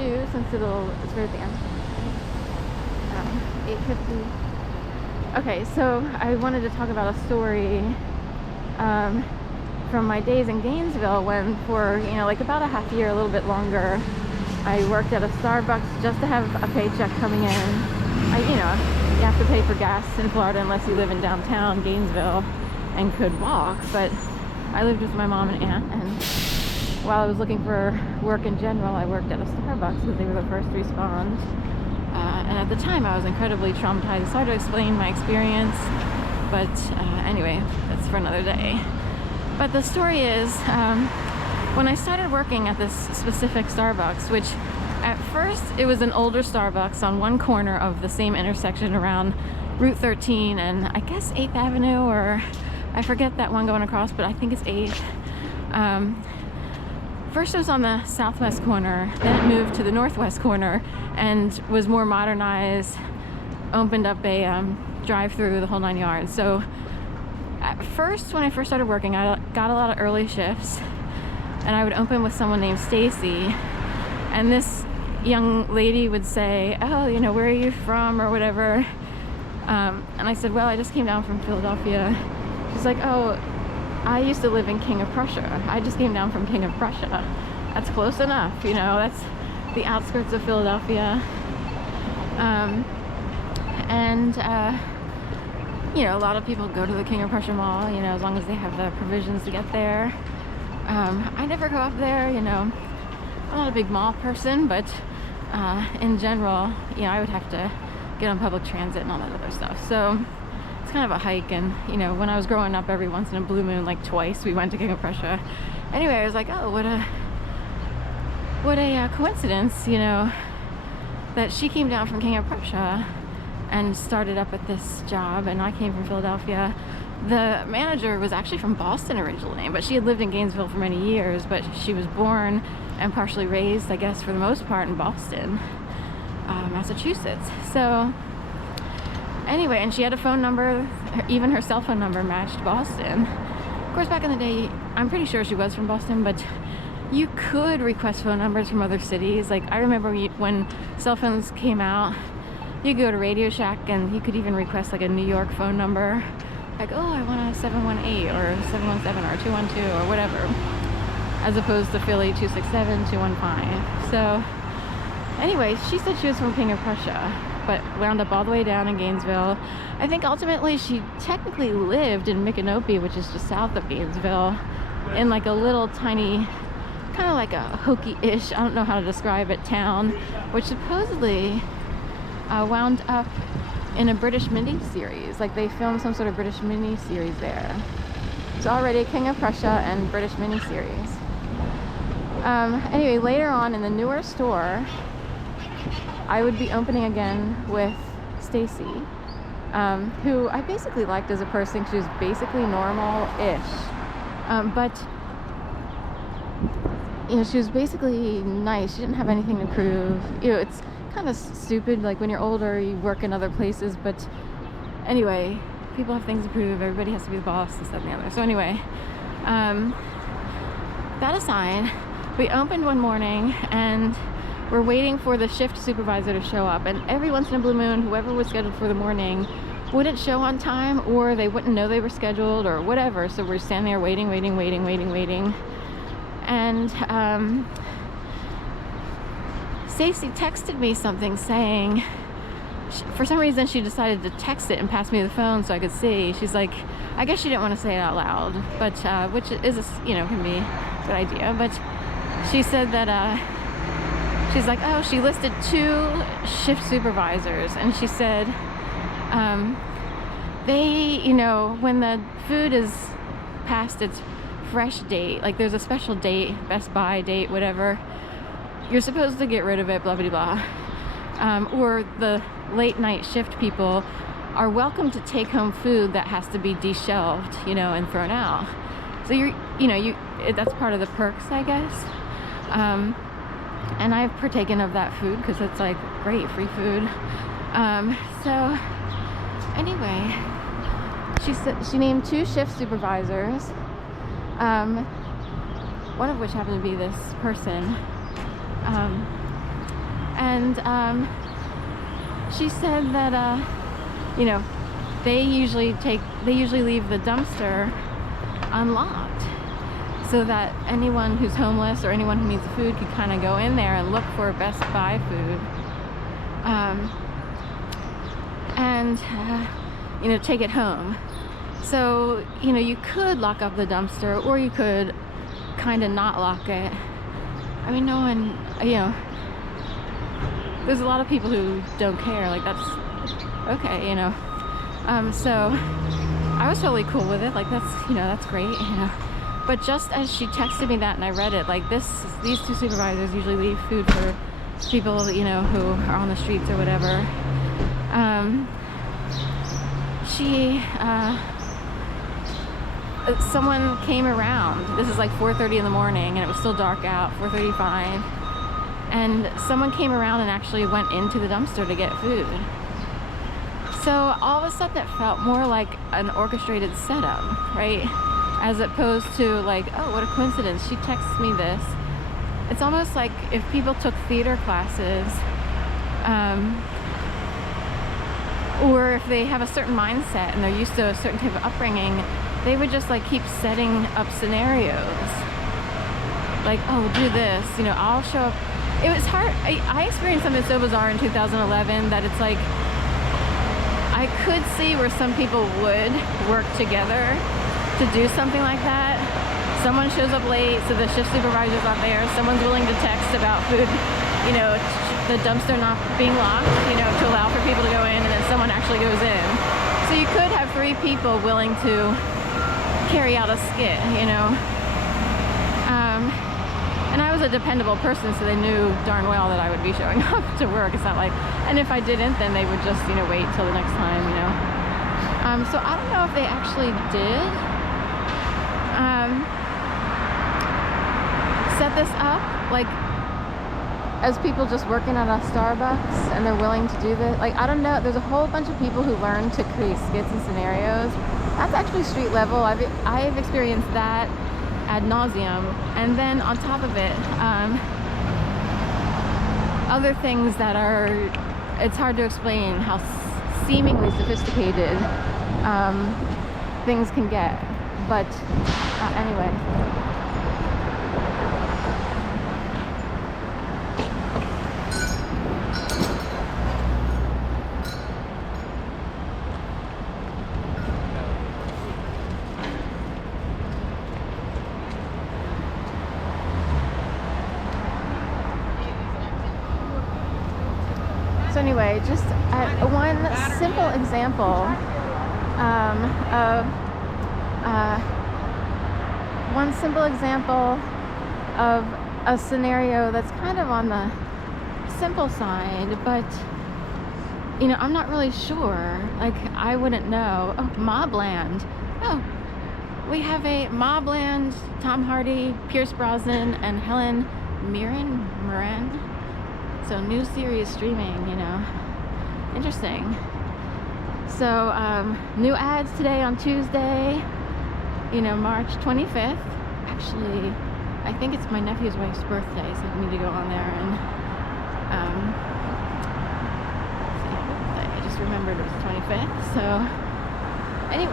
shoe since it's very advanced. 8:50. Okay, so I wanted to talk about a story from my days in Gainesville when for, like about a half year, a little bit longer, I worked at a Starbucks just to have a paycheck coming in. You have to pay for gas in Florida unless you live in downtown Gainesville and could walk, but I lived with my mom and aunt, and while I was looking for work in general, I worked at a Starbucks because they were the first to respond. And at the time, I was incredibly traumatized. It's hard to explain my experience, but anyway, that's for another day. But the story is, when I started working at this specific Starbucks, which at first it was an older Starbucks on one corner of the same intersection around Route 13 and I guess 8th Avenue, or I forget that one going across, but I think it's 8th. First it was on the southwest corner, then it moved to the northwest corner and was more modernized, opened up a drive-through, the whole 9 yards. So at first, when I first started working, I got a lot of early shifts, and I would open with someone named Stacy, and this young lady would say, oh, where are you from, or whatever, and I said, well, I just came down from Philadelphia. She's like, oh, I used to live in King of Prussia. I just came down from King of Prussia. That's close enough, that's the outskirts of Philadelphia. A lot of people go to the King of Prussia Mall, as long as they have the provisions to get there. I never go up there, I'm not a big mall person, but in general, I would have to get on public transit and all that other stuff. So it's kind of a hike, and when I was growing up, every once in a blue moon, like twice, we went to King of Prussia. Anyway, I was like, oh, what a coincidence, that she came down from King of Prussia and started up at this job, and I came from Philadelphia. The manager was actually from Boston originally, but she had lived in Gainesville for many years, but she was born and partially raised, I guess, for the most part in Boston, Massachusetts. So anyway, and she had a phone number, even her cell phone number matched Boston. Of course, back in the day, I'm pretty sure she was from Boston, but you could request phone numbers from other cities. Like, I remember when cell phones came out, you could go to Radio Shack and you could even request like a New York phone number. Like, oh, I want a 718 or 717 or 212 or whatever, as opposed to Philly 267, 215. So anyway, she said she was from King of Prussia, but wound up all the way down in Gainesville. I think ultimately she technically lived in Micanopy, which is just south of Gainesville, in like a little tiny, kind of like a hokey-ish, I don't know how to describe it, town, which supposedly wound up in a British mini-series. Like, they filmed some sort of British mini-series there. It's already King of Prussia and British mini-series. Anyway, later on in the newer store, I would be opening again with Stacy, who I basically liked as a person. She was basically normal-ish. But she was basically nice. She didn't have anything to prove. It's kind of stupid, like when you're older you work in other places, but anyway, people have things to prove. Everybody has to be the boss, this, that, and the other. So anyway, that aside, we opened one morning and we're waiting for the shift supervisor to show up, and every once in a blue moon, whoever was scheduled for the morning wouldn't show on time, or they wouldn't know they were scheduled or whatever. So we're standing there waiting, and Stacy texted me something saying, for some reason she decided to text it and pass me the phone so I could see. She's like, I guess she didn't want to say it out loud, but which is can be a good idea. But she said that she's like, oh, she listed 2 shift supervisors, and she said they, when the food is past its fresh date, like there's a special date, Best Buy date, whatever, you're supposed to get rid of it, blah blah blah. Or the late night shift people are welcome to take home food that has to be de-shelved, and thrown out. So that's part of the perks, I guess. And I've partaken of that food because it's like great free food. So anyway, she named 2 shift supervisors, one of which happened to be this person. And she said that you know, they usually leave the dumpster unlocked so that anyone who's homeless or anyone who needs food could kind of go in there and look for Best Buy food, and you know, take it home. So, you know, you could lock up the dumpster, or you could kind of not lock it. I mean, no one, you know, there's a lot of people who don't care, like, that's okay, you know. So I was totally cool with it, like, that's, you know, that's great, you know. But just as she texted me that and I read it, like, these two supervisors usually leave food for people, you know, who are on the streets or whatever. Someone came around. This is like 4:30 in the morning, and it was still dark out, 4:35. And someone came around and actually went into the dumpster to get food. So all of a sudden it felt more like an orchestrated setup, right? As opposed to like, oh, what a coincidence, she texts me this. It's almost like if people took theater classes, or if they have a certain mindset and they're used to a certain type of upbringing, they would just like keep setting up scenarios. Like, oh, do this, you know, I'll show up. It was hard. I experienced something so bizarre in 2011 that it's like, I could see where some people would work together to do something like that. Someone shows up late, so the shift supervisor's not there. Someone's willing to text about food, you know, the dumpster not being locked, you know, to allow for people to go in, and then someone actually goes in. So you could have 3 people willing to carry out a skit, you know. And I was a dependable person, so they knew darn well that I would be showing up to work. It's not like, and if I didn't, then they would just, you know, wait till the next time, you know. So I don't know if they actually did set this up, like, as people just working at a Starbucks and they're willing to do this. Like, I don't know, there's a whole bunch of people who learn to create skits and scenarios. That's actually street level. I've experienced that ad nauseum. And then on top of it, other things that are, it's hard to explain how seemingly sophisticated things can get. But anyway. So anyway, just one simple example of a scenario that's kind of on the simple side, but you know, I'm not really sure. Like, I wouldn't know. Oh, Mobland. Oh, we have a Mobland, Tom Hardy, Pierce Brosnan, and Helen Mirren. So new series streaming, you know. Interesting. So new ads today on Tuesday, you know, March 25th. Actually, I think it's my nephew's wife's birthday, so I need to go on there and say happy birthday. I just remembered it was the 25th, so